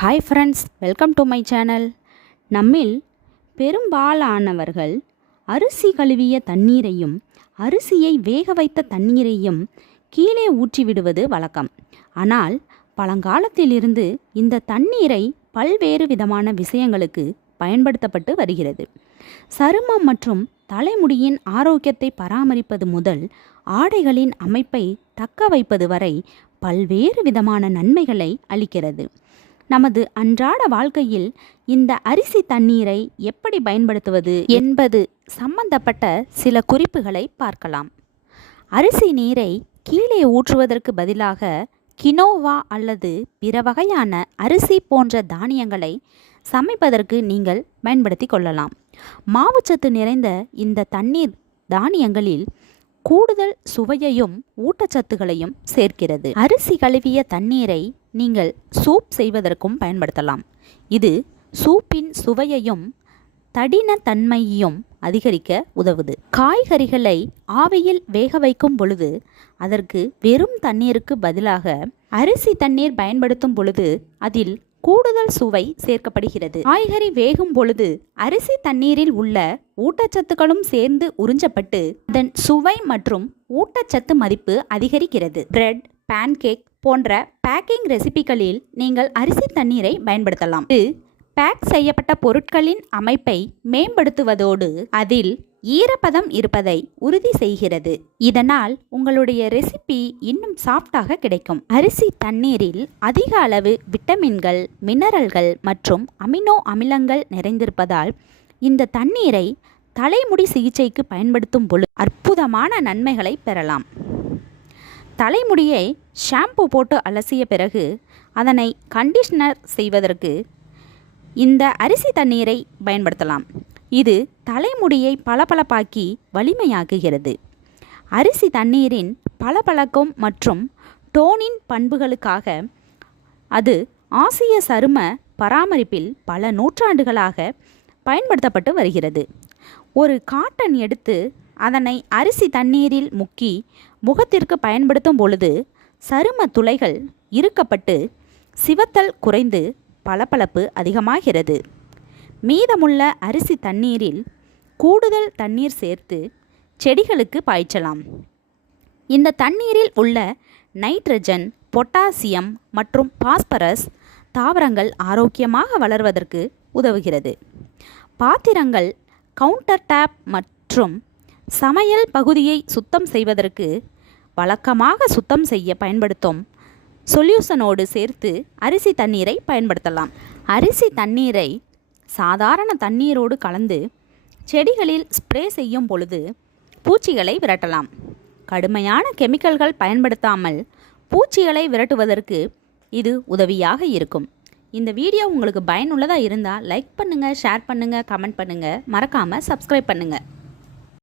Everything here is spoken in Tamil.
Hi friends welcome to my channel நம்மில் பெரும்பாலானவர்கள் அரிசி கழுவிய தண்ணீரையும் அரிசியை வேக வைத்த தண்ணீரையும் கீழே ஊற்றிவிடுவது வழக்கம். ஆனால் பழங்காலத்திலிருந்து இந்த தண்ணீரை பல்வேறு விதமான விஷயங்களுக்கு பயன்படுத்தப்பட்டு வருகிறது. சருமம் மற்றும் தலைமுடியின் ஆரோக்கியத்தை பராமரிப்பது முதல் ஆடைகளின் அமைப்பை தக்க வைப்பது வரை பல்வேறு விதமான நன்மைகளை அளிக்கிறது. நமது அன்றாட வாழ்க்கையில் இந்த அரிசி தண்ணீரை எப்படி பயன்படுத்துவது என்பது சம்பந்தப்பட்ட சில குறிப்புகளை பார்க்கலாம். அரிசி நீரை கீழே ஊற்றுவதற்கு பதிலாக கினோவா அல்லது பிற வகையான அரிசி போன்ற தானியங்களை சமைப்பதற்கு நீங்கள் பயன்படுத்தி கொள்ளலாம். மாவுச்சத்து நிறைந்த இந்த தண்ணீர் தானியங்களில் கூடுதல் சுவையையும் ஊட்டச்சத்துகளையும் சேர்க்கிறது. அரிசி கழுவிய தண்ணீரை நீங்கள் சூப் செய்வதற்கும் பயன்படுத்தலாம். இது சூப்பின் சுவையையும் தடினத்தன்மையையும் அதிகரிக்க உதவுது. காய்கறிகளை ஆவியில் வேக வைக்கும் பொழுது அதற்கு வெறும் தண்ணீருக்கு பதிலாக அரிசி தண்ணீர் பயன்படுத்தும் பொழுது அதில் கூடுதல் சுவை சேர்க்கப்படுகிறது. காய்கறி வேகும் பொழுது அரிசி தண்ணீரில் உள்ள ஊட்டச்சத்துக்களும் சேர்ந்து உறிஞ்சப்பட்டு அதன் சுவை மற்றும் ஊட்டச்சத்து மதிப்பு அதிகரிக்கிறது. பிரெட் பேன்கேக் போன்ற பேக்கிங் ரெசிபிகளில் நீங்கள் அரிசி தண்ணீரை பயன்படுத்தலாம். இது பேக் செய்யப்பட்ட பொருட்களின் அமைப்பை மேம்படுத்துவதோடு அதில் ஈரப்பதம் இருப்பதை உறுதி செய்கிறது. இதனால் உங்களுடைய ரெசிபி இன்னும் சாஃப்டாக கிடைக்கும். அரிசி தண்ணீரில் அதிக அளவு விட்டமின்கள் மினரல்கள் மற்றும் அமினோ அமிலங்கள் நிறைந்திருப்பதால் இந்த தண்ணீரை தலைமுடி சிகிச்சைக்கு பயன்படுத்தும் பொழுது அற்புதமான நன்மைகளை பெறலாம். தலைமுடியை ஷாம்பு போட்டு அலசிய பிறகு அதனை கண்டிஷ்னர் செய்வதற்கு இந்த அரிசி தண்ணீரை பயன்படுத்தலாம். இது தலைமுடியை பளபளப்பாக்கி வலிமையாக்குகிறது. அரிசி தண்ணீரின் பளபளக்கும் மற்றும் டோனின் பண்புகளுக்காக அது ஆசிய சரும பராமரிப்பில் பல நூற்றாண்டுகளாக பயன்படுத்தப்பட்டு வருகிறது. ஒரு காட்டன் எடுத்து அதனை அரிசி தண்ணீரில் முக்கி முகத்திற்கு பயன்படுத்தும் பொழுது சரும துளைகள் இறுக்கப்பட்டு சிவத்தல் குறைந்து பளபளப்பு அதிகமாகிறது. மீதமுள்ள அரிசி தண்ணீரில் கூடுதல் தண்ணீர் சேர்த்து செடிகளுக்கு பாய்ச்சலாம். இந்த தண்ணீரில் உள்ள நைட்ரஜன் பொட்டாசியம் மற்றும் பாஸ்பரஸ் தாவரங்கள் ஆரோக்கியமாக வளர்வதற்கு உதவுகிறது. பாத்திரங்கள் கவுண்டர் டேப் மற்றும் சமையல் பகுதியை சுத்தம் செய்வதற்கு வழக்கமாக சுத்தம் செய்ய பயன்படுத்தும். சொல்யூஷனோடு சேர்த்து அரிசி தண்ணீரை பயன்படுத்தலாம். அரிசி தண்ணீரை சாதாரண தண்ணீரோடு கலந்து செடிகளில் ஸ்ப்ரே செய்யும் பொழுது பூச்சிகளை விரட்டலாம். கடுமையான கெமிக்கல்கள் பயன்படுத்தாமல் பூச்சிகளை விரட்டுவதற்கு இது உதவியாக இருக்கும். இந்த வீடியோ உங்களுக்கு பயனுள்ளதாக இருந்தால் லைக் பண்ணுங்கள் ஷேர் பண்ணுங்கள் கமெண்ட் பண்ணுங்கள் மறக்காமல் சப்ஸ்கிரைப் பண்ணுங்கள்